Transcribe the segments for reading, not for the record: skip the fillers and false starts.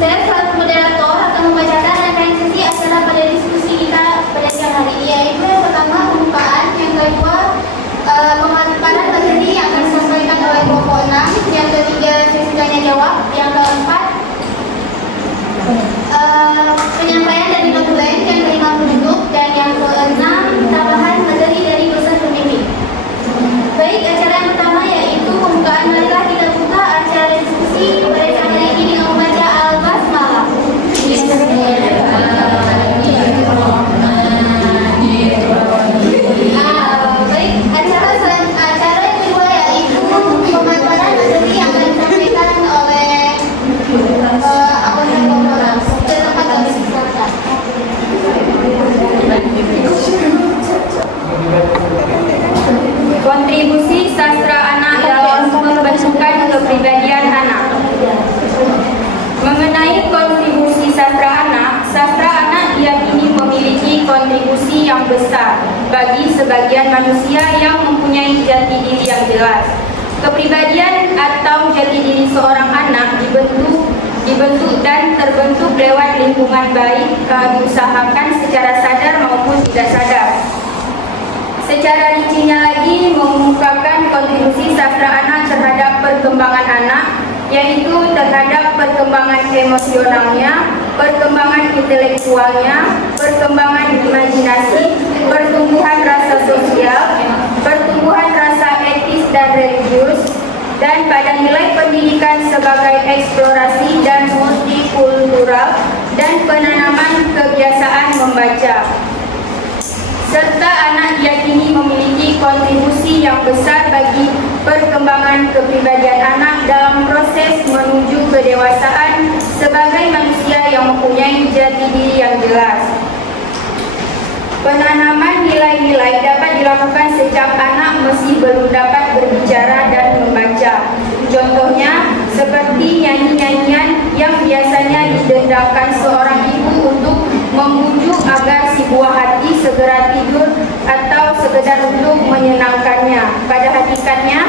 Saya selaku moderator akan membacakan rangkaian sesi acara pada diskusi kita pada siang hari, yaitu yang pertama pembukaan, yang kedua pemaparan materi yang akan disampaikan oleh kelompok 6, yang ketiga sesi tanya jawab, yang keempat penyampaian dari notulen, yang kelima penutup, dan yang keenam tambahan materi dari pesan pembimbing. Baik, acara yang pertama yaitu pembukaan. Marilah kita buka acara diskusi pada siang hari ini dengan membaca Al-Basmalah. Baik, acara yang kedua yaitu pemaparan materi yang akan disampaikan oleh anggota kelompok 6. Ke tempat kami silakan. Kontribusi sastra anak dalam pembentukan kepribadian anak. Mengenai kontribusi sastra anak diyakini memiliki kontribusi yang besar bagi sebagian manusia yang mempunyai jati diri yang jelas. Kepribadian atau jati diri seorang anak dibentuk dan terbentuk lewat lingkungan baik, diusahakan secara sadar maupun tidak sadar. Secara rincinya lagi mengungkapkan kontribusi sastra anak terhadap perkembangan anak, yaitu terhadap perkembangan emosionalnya, perkembangan intelektualnya, perkembangan imajinasi, pertumbuhan rasa sosial, pertumbuhan rasa etis dan religius, dan pada nilai pendidikan sebagai eksplorasi dan multikultural, dan penanaman kebiasaan membaca. Serta anak diyakini memiliki kontribusi yang besar bagi perkembangan kepribadian anak dalam proses menuju kedewasaan sebagai manusia yang mempunyai jati diri yang jelas. Penanaman nilai-nilai dapat dilakukan sejak anak masih belum dapat berbicara dan membaca. Contohnya, seperti nyanyi-nyanyian yang biasanya didendangkan seorang ibu untuk membujuk agar si buah hati segera tidur atau sekedar untuk menyenangkannya. Pada hakikatnya,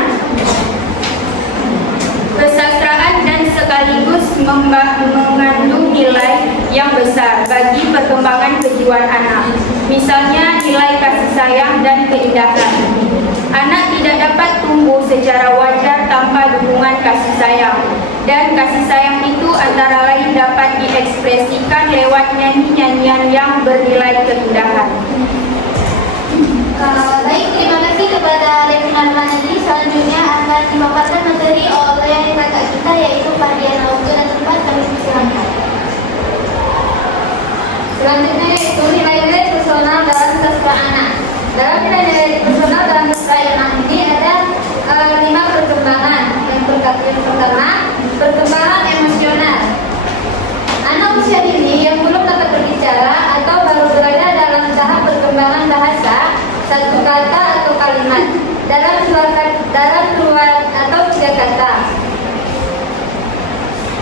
kesastraan dan sekaligus mengandung nilai yang besar bagi perkembangan kejiwaan anak. Misalnya nilai kasih sayang dan keindahan. Anak tidak dapat tumbuh secara wajar tanpa dukungan kasih sayang. Dan kasih sayang itu antara lain dapat diekspresikan lewat nyanyi-nyanyian yang bernilai keindahan. Baik, terima kasih kepada Revina Armanadi. Selanjutnya akan dipaparkan materi oleh kakak kita yaitu Fardiana. Waktu dan tempat kami silakan. Selanjutnya yaitu nilai-nilai personal dalam sastra anak. Dalam nilai-nilai personal dalam sastra anak ini ada 5 perkembangan. Yang pertama, perkembangan emosional. Anak usia dini yang belum dapat berbicara atau baru berada dalam tahap perkembangan bahasa, satu kata atau kalimat, dalam dua atau 3 kata.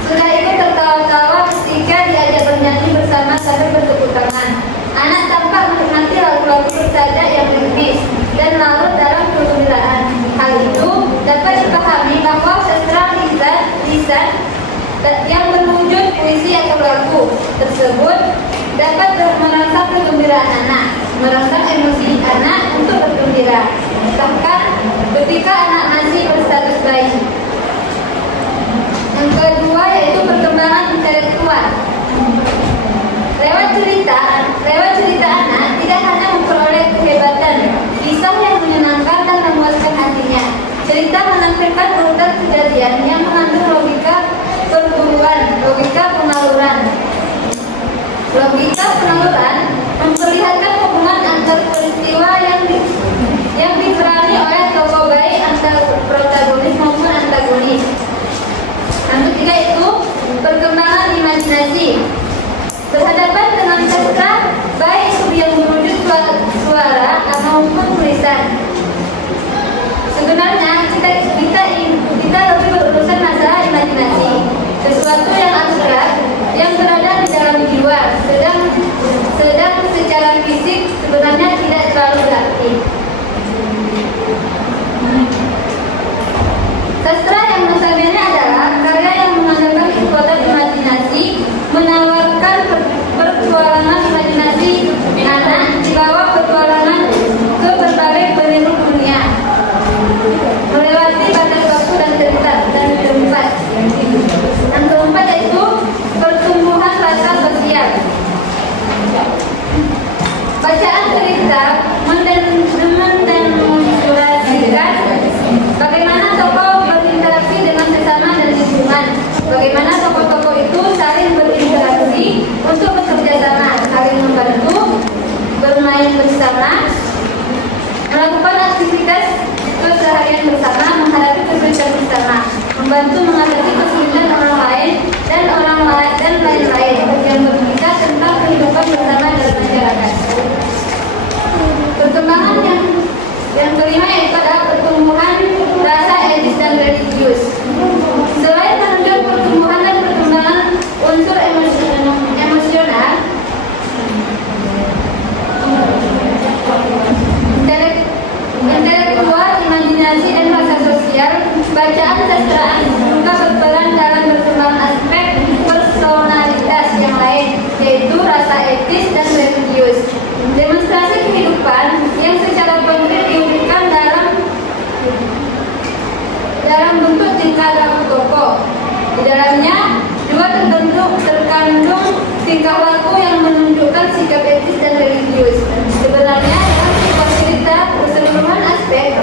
Sudah itu tertawa-tawa ketika diajak bernyanyi bersama sambil bertepuk tangan. Anak tampak menikmati lagu-lagu bersaja yang ritmis dan larut dalam kegembiraan. Hal itu dapat dipahami bahwa sastra lisan yang berwujud puisi atau lagu tersebut dapat merangsang kegembiraan anak, merangsang emosi anak untuk bergembira, bahkan ketika anak masih berstatus bayi. Yang kedua yaitu perkembangan intelektual. Lewat cerita anak tidak hanya memperoleh kehebatan, kisah yang menyenangkan dan memuaskan hatinya. Cerita menampilkan urutan kejadian yang mengandung logika perburuan, logika penaluran. Logika penaluran memperlihatkan hubungan antar peristiwa yang diperani oleh tokoh baik antara protagonis maupun antagonis. Yang ketiga itu perkembangan imajinasi. Berhadapan dengan sastra, baik itu yang merujuk suatu kita mendemonstrasikan bagaimana tokoh berinteraksi dengan sesama dan lingkungan. Bagaimana tokoh-tokoh itu saling berinteraksi untuk bekerja sama, saling membantu, bermain bersama, melakukan aktivitas keseharian bersama, menghadapi kesulitan bersama, membantu mengatasi kesulitan orang lain dan lain-lain yang berbicara tentang kehidupan bersama dalam masyarakat. Perkembangan yang kelima yaitu adalah pertumbuhan rasa etis dan religius. Selain menunjukkan pertumbuhan dan perkembangan unsur emosional, intelektual, imajinasi, dan rasa sosial, bacaan sastraan juga berperan dalam perkembangan aspek personalitas yang lain, yaitu rasa etis dan religius. Demonstrasi kehidupan yang secara konkret diwujudkan dalam bentuk tingkah laku tokoh. Di dalamnya juga terkandung tingkah laku yang menunjukkan sikap etis dan religius. Sebenarnya dalam sifat cerita keseluruhan aspek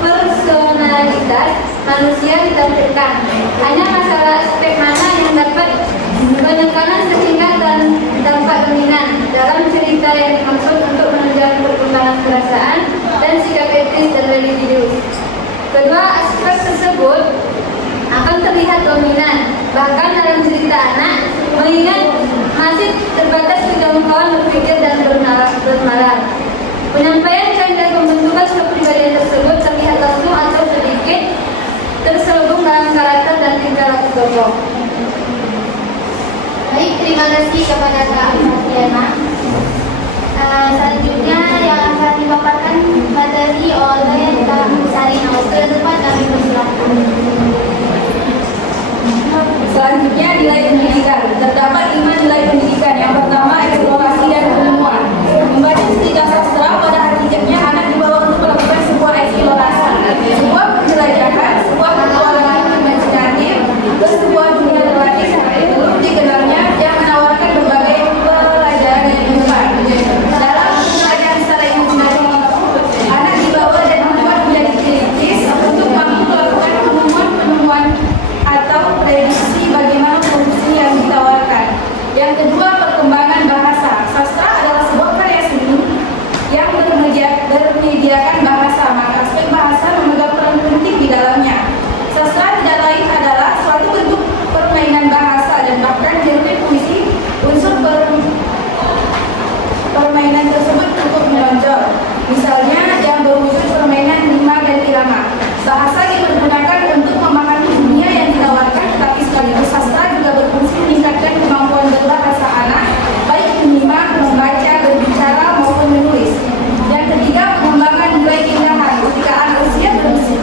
personalitas manusia ditampilkan. Hanya masalah aspek mana yang dapat penekanan sehingga dan tampak dominan dalam cerita yang dimaksud untuk menunjukkan perkembangan perasaan dan sikap etis dan religius. Kedua aspek tersebut akan terlihat dominan bahkan dalam cerita anak, mengingat masih terbatas kejangkauan berpikir dan bernalar. Penyampaian dan pembentukan kepribadian tersebut terlihat langsung atau sedikit terselubung dalam karakter dan tingkah laku tokoh. Baik, terima kasih kepada Kak Fafiana. Selanjutnya yang akan dipaparkan materi oleh Kak Sarina. Ke depan kami persilakan. Selanjutnya nilai pendidikan. Terdapat 5 nilai pendidikan. Yang pertama eksplorasi dan penemuan. Membaca cerita sastra pada hakikatnya anak dibawa untuk melakukan sebuah eksplorasi, sebuah penjelajahan, sebuah petualangan imajinatif ke sebuah dunia relatif belum dikenalnya yang menawarkan berbagai pelajaran yang dibuat. Dalam pelajaran secara imajinatif, anak dibawa dan dibuat menjadi kritis untuk mampu melakukan penemuan-penemuan atau prediksi bagaimana solusi yang ditawarkan. Yang kedua, perkembangan bahasa. Sastra adalah sebuah karya seni yang bermediakan bahasa, maka aspek bahasa memegang peran penting di dalamnya. Sastra tidak lain adalah suatu bentuk permainan bahasa dan bahkan genre puisi unsur permainan tersebut cukup menonjol. Misalnya yang berwujud permainan rima dan irama. Bahasa dipergunakan untuk memahami dunia yang ditawarkan, tetapi sekaligus sastra juga berfungsi meningkatkan kemampuan berbahasa anak, baik menyimak, membaca, berbicara maupun menulis. Yang ketiga, pengembangan nilai keindahan.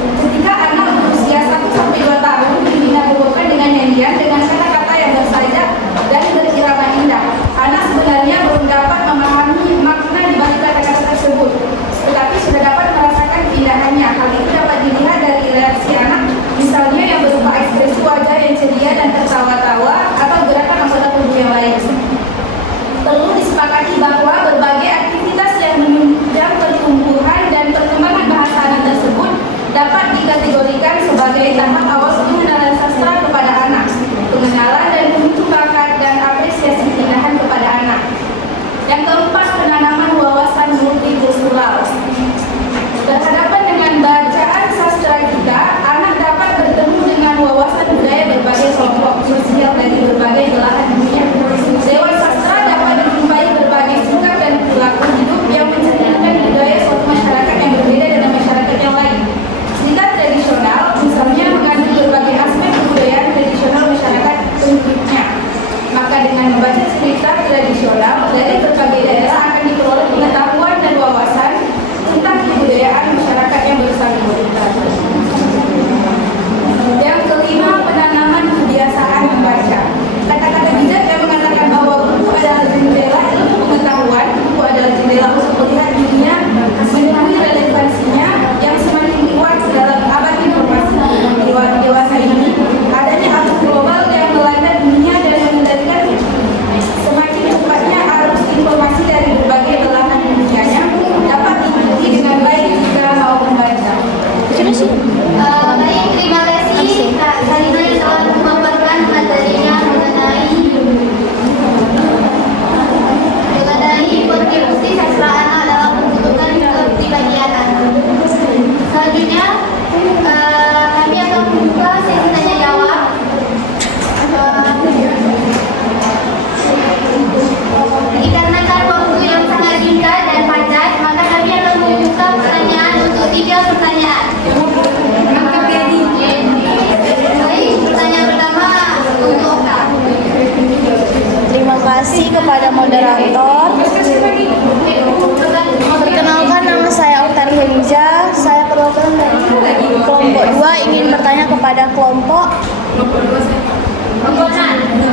Ketika anak berusia 1-2 tahun dibina bukan dengan nyanyian, dengan kata-kata yang bersajak dan berirama indah. Anak sebenarnya belum dapat memahami makna di balik kata-kata tersebut, tetapi kelompok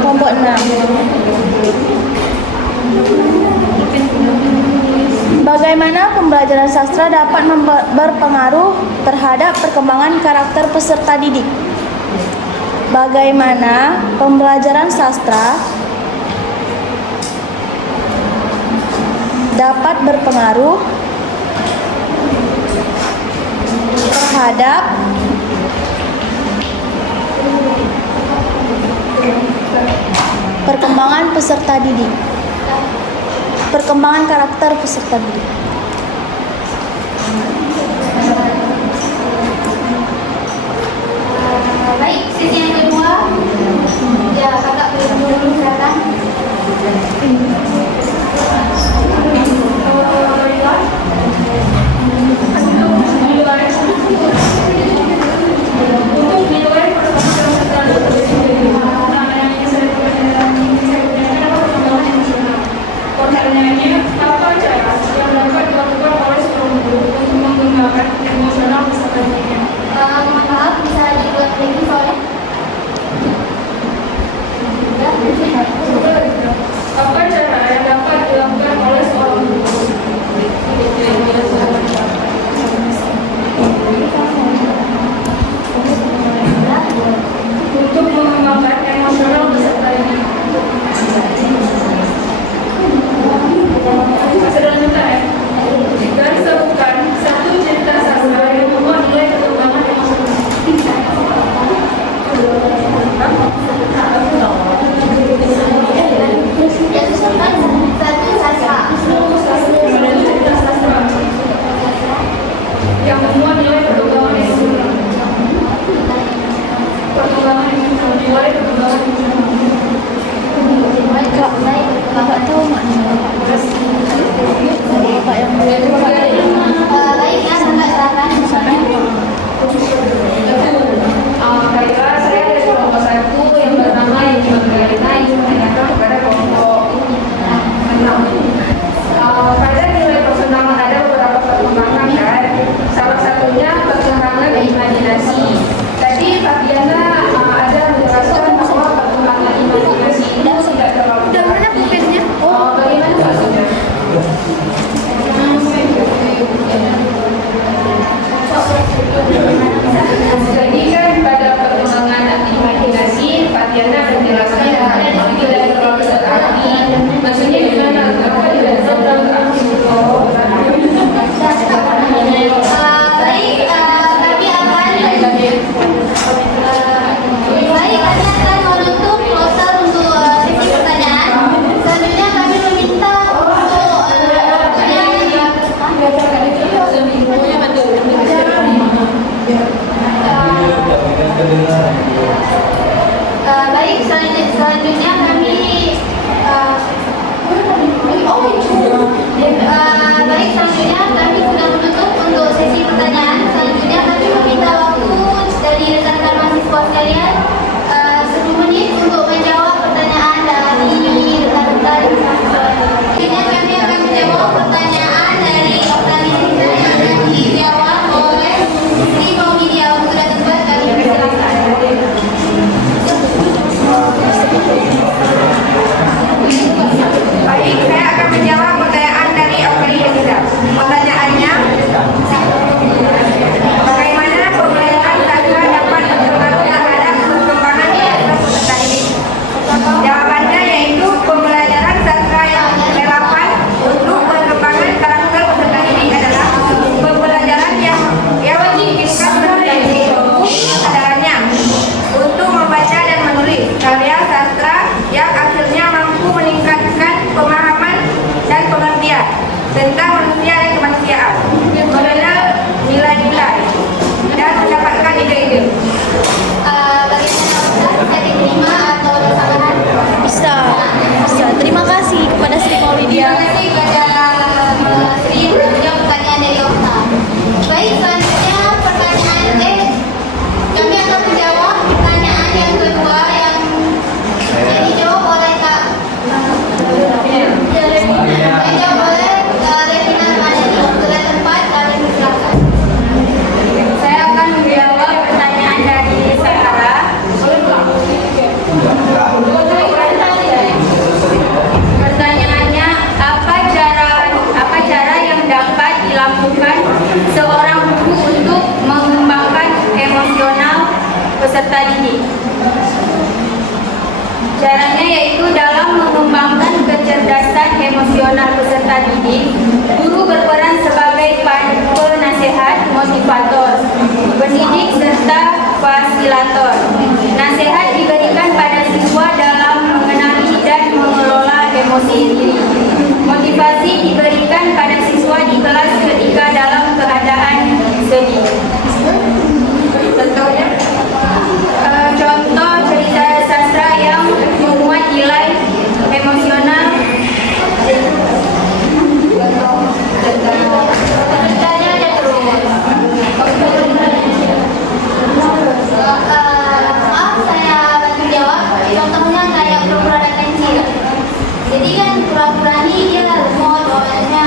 kelompok 6. Bagaimana pembelajaran sastra dapat berpengaruh terhadap perkembangan karakter peserta didik? Bagaimana pembelajaran sastra dapat berpengaruh terhadap perkembangan peserta didik? Perkembangan karakter peserta didik. Baik, sesi yang kedua. Ya, kakak boleh dulu silakan. Mohon maaf, bisa dibuat lagi soalnya. Apa cara yang dapat dilakukan oleh seorang guru untuk mengembangkan emosional peserta didik? Selanjutnya ya, dan sebutkan satu cerita sastra yang memuat nilai perkembangan emosional. Ya, sebutkan satu sastra. Cerita sastra yang memuat nilai perkembangan emosional. Nilai perkembangan emosional. Kakak tahu nggak nih? Kakak yang Baik, ya, kakak silakan. Baiklah, saya dari kelompok 1 yang pertama yang Magdalena ingin menanyakan kepada kelompok 6. Pada nilai personal ada beberapa perkembangan kan, salah satunya perkembangan imajinasi. Tadi Fabiana ada menjelaskan bahwa perkembangan imajinasi itu tidak terlalu bagaimana maksudnya? Jadi kan pada perkembangan imajinasi Fatiana menjelaskan tidak terlalu berarti. Maksudnya gimana? Apa tidak terlalu berarti? Baik, kami akan menutup closer untuk sesi pertanyaan. Selanjutnya kami meminta untuk baik, selanjutnya kami baik, selanjutnya kami sudah menutup untuk sesi pertanyaan. Selanjutnya kami meminta waktu dari rekan-rekan mahasiswa sekalian 10 menit untuk menjawab pertanyaan dari rekan-rekan. Selanjutnya kami akan menjawab pertanyaan dari pertanyaan yang akan dijawab oleh Sri Maulidia. Untuk dan tempat kami persilakan. Baik, saya akan menjawab pertanyaan dari Aulia Hida. Pertanyaannya, peserta didik. Caranya yaitu dalam mengembangkan kecerdasan emosional peserta didik, guru berperan sebagai penasehat, motivator, pendidik, serta fasilitator. Nasihat diberikan pada siswa dalam mengenali dan mengelola emosi diri. Motivasi diberikan pada siswa di kelas ketika dalam keadaan sedih. Contoh cerita sastra yang memuat nilai emosional. Ceritanya ada terus. Maaf, saya bantu jawab. Contohnya kayak pura-pura dan kancil. Jadi kan pura-pura ini dia lemot, bawahnya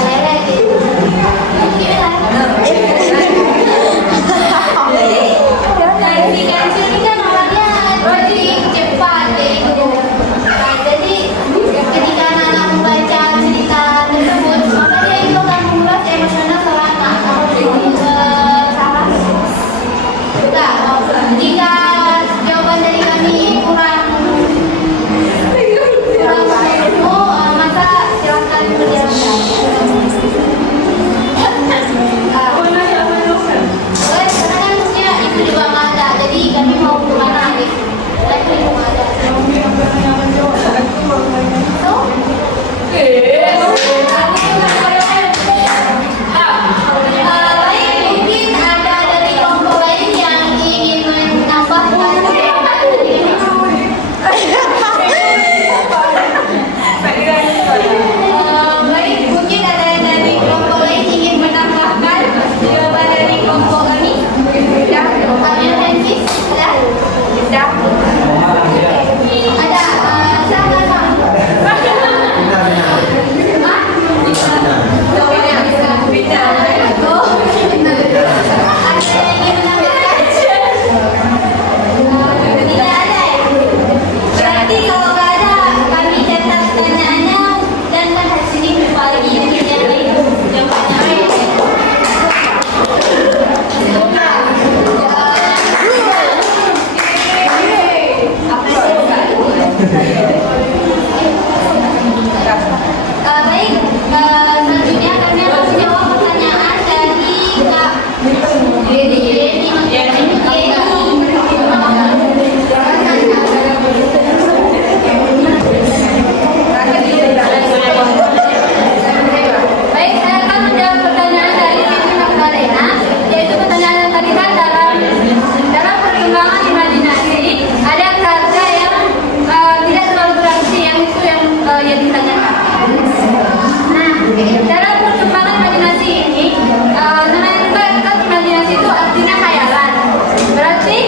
lele gitu. Gimana? Si kancil ini kan orangnya jadi cepat kayak gitu. Nah, jadi ketika anak membaca cerita tersebut, maka dia itu akan menguras emosional seorang anak. Salah. Enggak. Jika jawaban dari kami kurang maka silakan berjalan. Karena kan maksudnya itu juga nggak ada, jadi kami mau kemana gitu? Itu juga nggak ada. Baik, mungkin ada dari kelompok lain yang ingin menambahkan baik, mungkin ada dari kelompok lain ingin menambahkan jawaban dari kelompok kami. Sudah, kami Francis, sudah. Ada, silakan Bang. Ada yang ingin menambahkan? Tidak ada ya? Berarti kalau nggak ada, kami catat pertanyaannya dan kan hari ini lupa lagi yang lain jawabannya. Baik, selanjutnya kami akan menjawab pertanyaan dari Kak Baik, saya akan menjawab pertanyaan dari Siti Magdalena, yaitu pertanyaan yang tadi kan dalam perkembangan imajinasi ada kata yang tidak terlalu berarti, yang itu yang ditanyakan. Nah, dalam perkembangan imajinasi ini, namanya kata imajinasi itu artinya khayalan. Berarti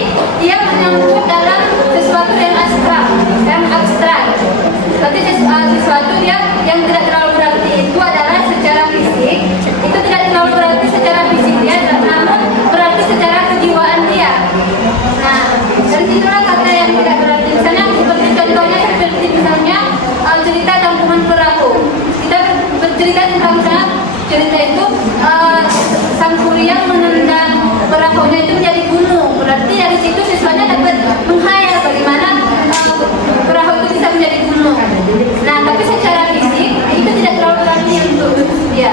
dia menyangkut dalam sesuatu yang abstrak. Berarti sesuatu yang tidak terlalu berarti itu adalah secara fisik, itu tidak terlalu berarti secara fisik dia, namun berarti secara kejiwaan dia. Nah, dari situlah kata yang tidak berarti. Misalnya seperti contohnya seperti misalnya cerita Tangkuban Perahu. Kita bercerita tentang cerita itu sang kuryang menendang perahunya itu menjadi gunung. Berarti dari situ siswanya dapat menghayal bagaimana perahu itu bisa menjadi gunung. Nah, tapi secara fisik itu tidak terlalu berarti untuk dia.